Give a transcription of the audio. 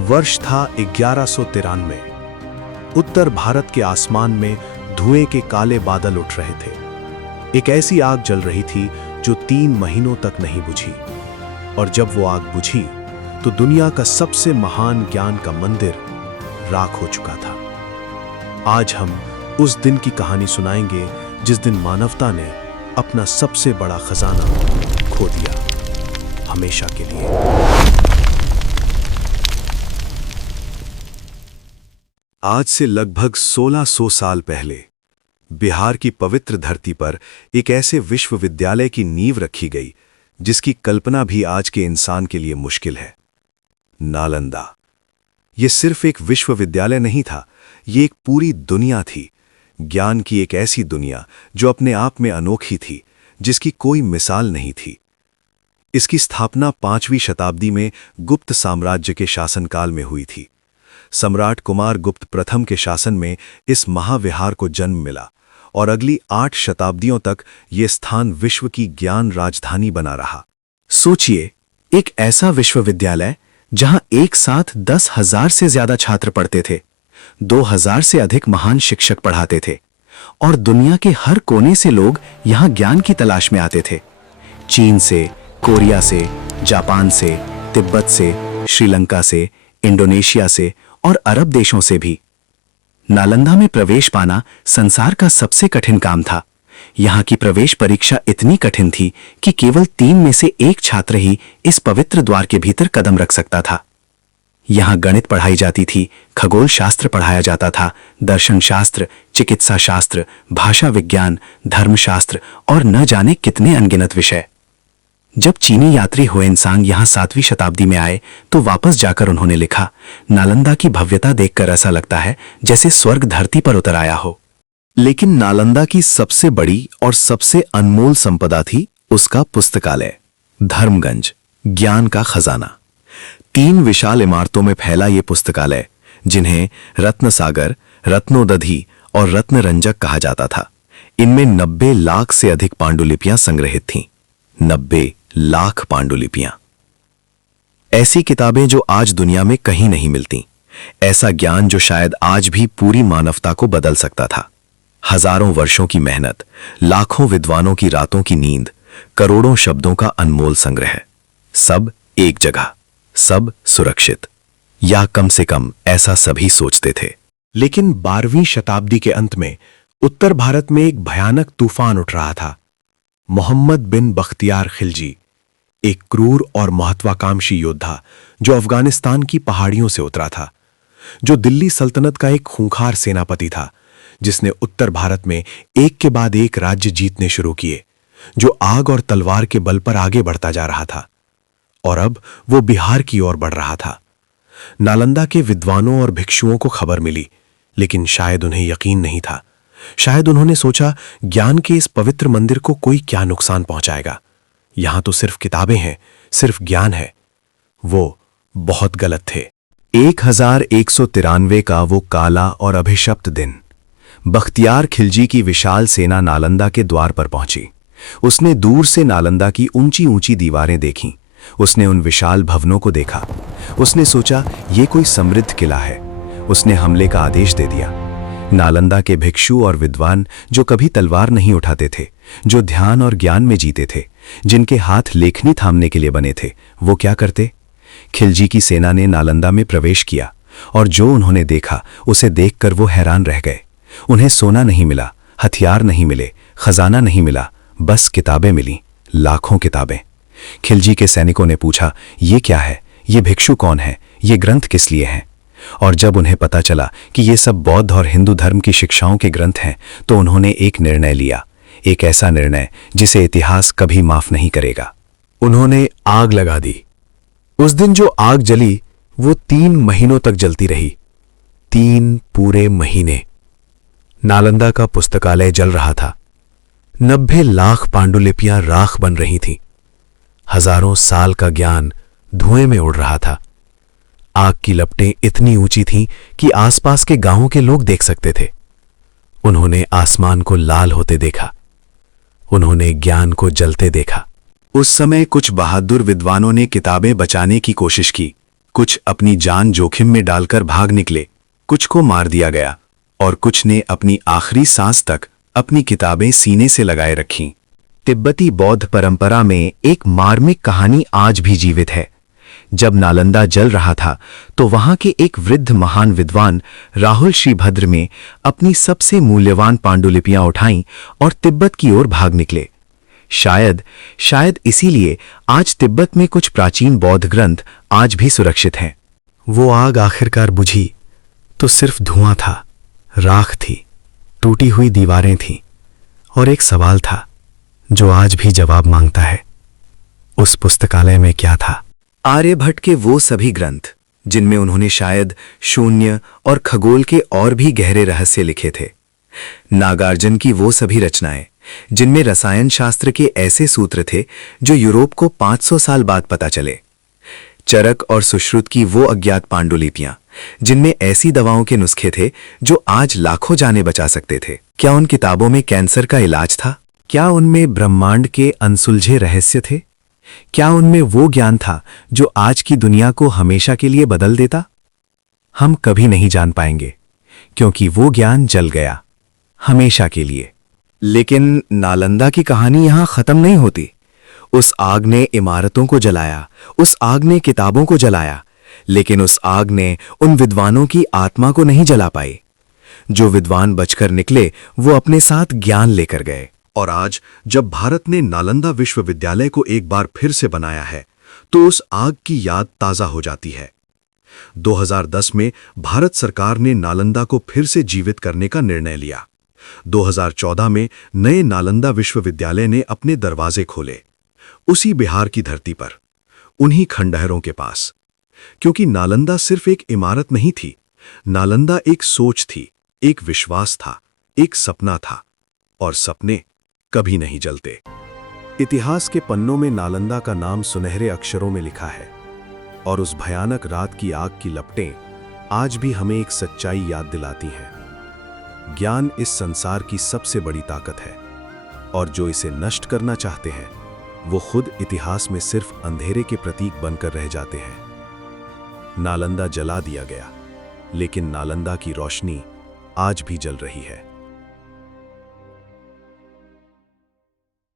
वर्ष था 1193। उत्तर भारत के आसमान में धुएं के काले बादल उठ रहे थे। एक ऐसी आग जल रही थी जो 3 महीनों तक नहीं बुझी, और जब वो आग बुझी तो दुनिया का सबसे महान ज्ञान का मंदिर राख हो चुका था। आज हम उस दिन की कहानी सुनाएंगे जिस दिन मानवता ने अपना सबसे बड़ा खजाना खो दिया, हमेशा के लिए। आज से लगभग 1600 साल पहले बिहार की पवित्र धरती पर एक ऐसे विश्वविद्यालय की नींव रखी गई जिसकी कल्पना भी आज के इंसान के लिए मुश्किल है। नालंदा। यह सिर्फ एक विश्वविद्यालय नहीं था, ये एक पूरी दुनिया थी। ज्ञान की एक ऐसी दुनिया जो अपने आप में अनोखी थी, जिसकी कोई मिसाल नहीं थी। इसकी स्थापना 5वीं शताब्दी में गुप्त साम्राज्य के शासनकाल में हुई थी। सम्राट कुमार गुप्त प्रथम के शासन में इस महाविहार को जन्म मिला और अगली 8 शताब्दियों तक ये स्थान विश्व की ज्ञान राजधानी बना रहा। सोचिए, एक ऐसा विश्वविद्यालय जहां एक साथ 10,000 से ज्यादा छात्र पढ़ते थे, 2,000 से अधिक महान शिक्षक पढ़ाते थे, और दुनिया के हर कोने से लोग यहां ज्ञान की तलाश में आते थे। चीन से, कोरिया से, जापान से, तिब्बत से, श्रीलंका से, इंडोनेशिया से और अरब देशों से भी। नालंदा में प्रवेश पाना संसार का सबसे कठिन काम था। यहां की प्रवेश परीक्षा इतनी कठिन थी कि केवल 3 में से 1 छात्र ही इस पवित्र द्वार के भीतर कदम रख सकता था। यहां गणित पढ़ाई जाती थी, खगोल शास्त्र पढ़ाया जाता था, दर्शन शास्त्र, चिकित्सा शास्त्र, भाषा विज्ञान, धर्मशास्त्र और न जाने कितने अनगिनत विषय। जब चीनी यात्री हुएनसांग यहां 7वीं शताब्दी में आए तो वापस जाकर उन्होंने लिखा, नालंदा की भव्यता देखकर ऐसा लगता है जैसे स्वर्ग धरती पर उतर आया हो। लेकिन नालंदा की सबसे बड़ी और सबसे अनमोल संपदा थी उसका पुस्तकालय, धर्मगंज, ज्ञान का खजाना। 3 विशाल इमारतों में फैला ये पुस्तकालय, जिन्हें रत्नसागर, रत्नोदधि और रत्नरंजक कहा जाता था, इनमें 90 लाख से अधिक पांडुलिपियां संग्रहित थीं। 90 लाख पांडुलिपियां। ऐसी किताबें जो आज दुनिया में कहीं नहीं मिलती, ऐसा ज्ञान जो शायद आज भी पूरी मानवता को बदल सकता था। हजारों वर्षों की मेहनत, लाखों विद्वानों की रातों की नींद, करोड़ों शब्दों का अनमोल संग्रह, सब एक जगह, सब सुरक्षित, या कम से कम ऐसा सभी सोचते थे। लेकिन 12वीं शताब्दी के अंत में उत्तर भारत में एक भयानक तूफान उठ रहा था। मोहम्मद बिन बख्तियार खिलजी, एक क्रूर और महत्वाकांक्षी योद्धा जो अफगानिस्तान की पहाड़ियों से उतरा था, जो दिल्ली सल्तनत का एक खूंखार सेनापति था, जिसने उत्तर भारत में एक के बाद एक राज्य जीतने शुरू किए, जो आग और तलवार के बल पर आगे बढ़ता जा रहा था। और अब वो बिहार की ओर बढ़ रहा था। नालंदा के विद्वानों और भिक्षुओं को खबर मिली, लेकिन शायद उन्हें यकीन नहीं था। शायद उन्होंने सोचा, ज्ञान के इस पवित्र मंदिर को कोई क्या नुकसान पहुंचाएगा, यहां तो सिर्फ किताबें हैं, सिर्फ ज्ञान है। वो बहुत गलत थे। 1193 का वो काला और अभिशप्त दिन। बख्तियार खिलजी की विशाल सेना नालंदा के द्वार पर पहुंची। उसने दूर से नालंदा की ऊंची ऊंची दीवारें देखीं। उसने उन विशाल भवनों को देखा। उसने सोचा, ये कोई समृद्ध किला है। उसने हमले का आदेश दे दिया। नालंदा के भिक्षु और विद्वान जो कभी तलवार नहीं उठाते थे, जो ध्यान और ज्ञान में जीते थे, जिनके हाथ लेखनी थामने के लिए बने थे, वो क्या करते? खिलजी की सेना ने नालंदा में प्रवेश किया, और जो उन्होंने देखा उसे देखकर वो हैरान रह गए। उन्हें सोना नहीं मिला, हथियार नहीं मिले, खजाना नहीं मिला, बस किताबें मिलीं, लाखों किताबें। खिलजी के सैनिकों ने पूछा, ये क्या है? ये भिक्षु कौन है? ये ग्रंथ किस लिए हैं? और जब उन्हें पता चला कि ये सब बौद्ध और हिंदू धर्म की शिक्षाओं के ग्रंथ हैं, तो उन्होंने एक निर्णय लिया, एक ऐसा निर्णय जिसे इतिहास कभी माफ नहीं करेगा। उन्होंने आग लगा दी। उस दिन जो आग जली वो 3 महीनों तक जलती रही। 3 पूरे महीने नालंदा का पुस्तकालय जल रहा था। 90 लाख पांडुलिपियां राख बन रही थीं। हजारों साल का ज्ञान धुएं में उड़ रहा था। आग की लपटें इतनी ऊंची थीं कि आसपास के गांवों के लोग देख सकते थे। उन्होंने आसमान को लाल होते देखा। उन्होंने ज्ञान को जलते देखा। उस समय कुछ बहादुर विद्वानों ने किताबें बचाने की कोशिश की, कुछ अपनी जान जोखिम में डालकर भाग निकले, कुछ को मार दिया गया और कुछ ने अपनी आखिरी सांस तक अपनी किताबें सीने से लगाए रखीं। तिब्बती बौद्ध परंपरा में एक मार्मिक कहानी आज भी जीवित है। जब नालंदा जल रहा था तो वहां के एक वृद्ध महान विद्वान राहुल श्रीभद्र में अपनी सबसे मूल्यवान पांडुलिपियां उठाईं और तिब्बत की ओर भाग निकले। शायद इसीलिए आज तिब्बत में कुछ प्राचीन बौद्ध ग्रंथ आज भी सुरक्षित हैं। वो आग आखिरकार बुझी तो सिर्फ धुआं था, राख थी, टूटी हुई दीवारें थीं और एक सवाल था जो आज भी जवाब मांगता है। उस पुस्तकालय में क्या था? आर्यभट्ट के वो सभी ग्रंथ जिनमें उन्होंने शायद शून्य और खगोल के और भी गहरे रहस्य लिखे थे। नागार्जुन की वो सभी रचनाएं जिनमें रसायन शास्त्र के ऐसे सूत्र थे जो यूरोप को 500 साल बाद पता चले। चरक और सुश्रुत की वो अज्ञात पांडुलिपियां जिनमें ऐसी दवाओं के नुस्खे थे जो आज लाखों जानें बचा सकते थे। क्या उन किताबों में कैंसर का इलाज था? क्या उनमें ब्रह्मांड के अनसुलझे रहस्य थे? क्या उनमें वो ज्ञान था जो आज की दुनिया को हमेशा के लिए बदल देता? हम कभी नहीं जान पाएंगे, क्योंकि वो ज्ञान जल गया हमेशा के लिए। लेकिन नालंदा की कहानी यहां खत्म नहीं होती। उस आग ने इमारतों को जलाया, उस आग ने किताबों को जलाया, लेकिन उस आग ने उन विद्वानों की आत्मा को नहीं जला पाई। जो विद्वान बचकर निकले वो अपने साथ ज्ञान लेकर गए। और आज जब भारत ने नालंदा विश्वविद्यालय को एक बार फिर से बनाया है तो उस आग की याद ताज़ा हो जाती है। 2010 में भारत सरकार ने नालंदा को फिर से जीवित करने का निर्णय लिया। 2014 में नए नालंदा विश्वविद्यालय ने अपने दरवाजे खोले, उसी बिहार की धरती पर, उन्हीं खंडहरों के पास। क्योंकि नालंदा सिर्फ एक इमारत नहीं थी, नालंदा एक सोच थी, एक विश्वास था, एक सपना था, और सपने कभी नहीं जलते। इतिहास के पन्नों में नालंदा का नाम सुनहरे अक्षरों में लिखा है और उस भयानक रात की आग की लपटें आज भी हमें एक सच्चाई याद दिलाती हैं। ज्ञान इस संसार की सबसे बड़ी ताकत है और जो इसे नष्ट करना चाहते हैं वो खुद इतिहास में सिर्फ अंधेरे के प्रतीक बनकर रह जाते हैं। नालंदा जला दिया गया, लेकिन नालंदा की रोशनी आज भी जल रही है।